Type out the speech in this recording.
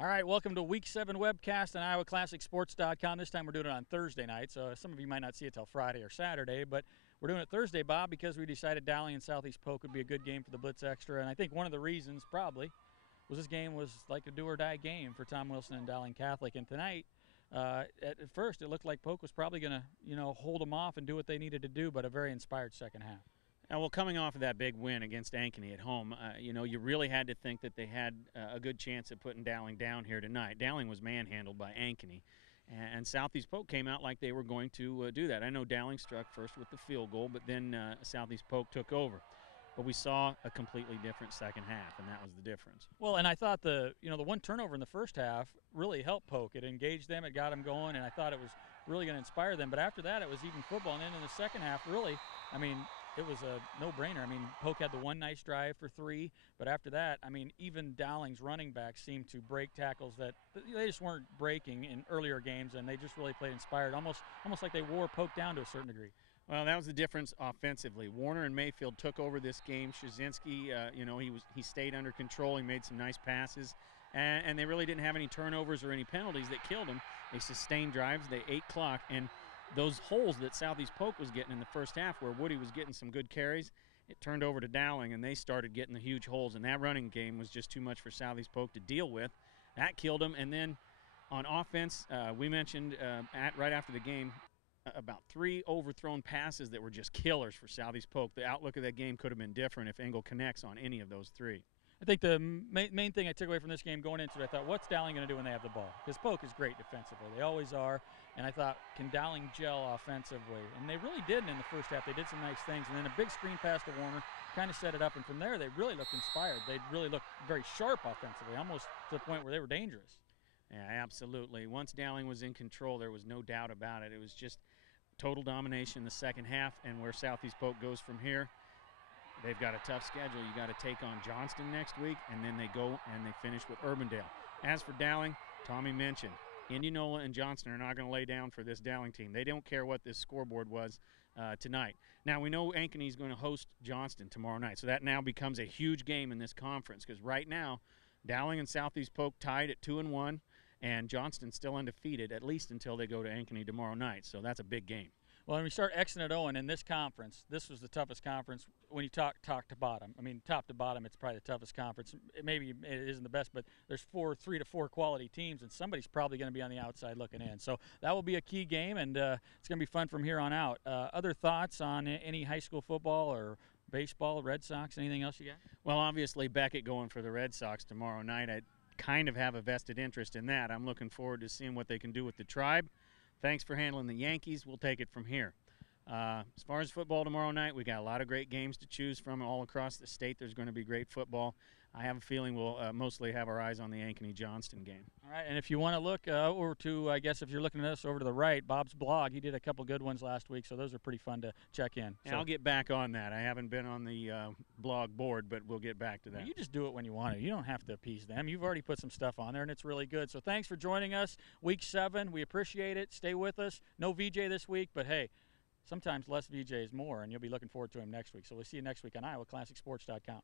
All right, welcome to Week 7 webcast on iowaclassicsports.com. This time we're doing it on Thursday night, so some of you might not see it till Friday or Saturday, but we're doing it Thursday, Bob, because we decided Dowling and Southeast Polk would be a good game for the Blitz Extra, and I think one of the reasons probably was this game was like a do-or-die game for Tom Wilson and Dowling Catholic, and tonight, at first, it looked like Polk was probably going to, hold them off and do what they needed to do, but a very inspired second half. Well, coming off of that big win against Ankeny at home, you really had to think that they had a good chance at putting Dowling down here tonight. Dowling was manhandled by Ankeny, and Southeast Polk came out like they were going to do that. I know Dowling struck first with the field goal, but then Southeast Polk took over. But we saw a completely different second half, and that was the difference. Well, and I thought the one turnover in the first half really helped Polk. It engaged them, it got them going, and I thought it was really going to inspire them. But after that, it was even football. And then in the second half, really, it was a no-brainer. Polk had the one nice drive for 3, but after that, even Dowling's running backs seemed to break tackles that they just weren't breaking in earlier games, and they just really played inspired, almost like they wore Polk down to a certain degree. Well, that was the difference offensively. Warner and Mayfield took over this game. Shazinski, he stayed under control. He made some nice passes, and they really didn't have any turnovers or any penalties that killed them. They sustained drives. They ate clock, and those holes that Southeast Polk was getting in the first half where Woody was getting some good carries, it turned over to Dowling, and they started getting the huge holes, and that running game was just too much for Southeast Polk to deal with. That killed them, and then on offense, we mentioned right after the game about 3 overthrown passes that were just killers for Southeast Polk. The outlook of that game could have been different if Engel connects on any of those 3. I think the main thing I took away from this game going into it, I thought, what's Dowling going to do when they have the ball? Because Polk is great defensively. They always are. And I thought, can Dowling gel offensively? And they really didn't in the first half. They did some nice things. And then a big screen pass to Warner kind of set it up. And from there, they really looked inspired. They really looked very sharp offensively, almost to the point where they were dangerous. Yeah, absolutely. Once Dowling was in control, there was no doubt about it. It was just total domination in the second half. And where Southeast Polk goes from here, they've got a tough schedule. You got to take on Johnston next week, and then they go and they finish with Urbandale. As for Dowling, Tommy mentioned, Indianola and Johnston are not going to lay down for this Dowling team. They don't care what this scoreboard was tonight. Now, we know Ankeny is going to host Johnston tomorrow night, so that now becomes a huge game in this conference because right now, Dowling and Southeast Polk tied at 2-1, and Johnston still undefeated, at least until they go to Ankeny tomorrow night, so that's a big game. Well, when we start Xing it Owen in this conference, this was the toughest conference when you talk to bottom. Top to bottom, it's probably the toughest conference. Maybe it isn't the best, but there's 3 to 4 quality teams, and somebody's probably going to be on the outside looking in. So that will be a key game, and it's going to be fun from here on out. Other thoughts on any high school football or baseball, Red Sox, anything else you got? Well, obviously Beckett going for the Red Sox tomorrow night. I kind of have a vested interest in that. I'm looking forward to seeing what they can do with the Tribe. Thanks for handling the Yankees. We'll take it from here. As far as football tomorrow night, we got a lot of great games to choose from all across the state. There's going to be great football. I have a feeling we'll mostly have our eyes on the Ankeny-Johnston game. All right, and if you want to look over to, I guess if you're looking at us over to the right, Bob's blog, he did a couple good ones last week, so those are pretty fun to check in. And I'll get back on that. I haven't been on the blog board, but we'll get back to that. Well, you just do it when you want to. You don't have to appease them. You've already put some stuff on there, and it's really good. So thanks for joining us. Week 7, we appreciate it. Stay with us. No VJ this week, but hey, sometimes less VJ is more, and you'll be looking forward to him next week. So we'll see you next week on iowaclassicsports.com.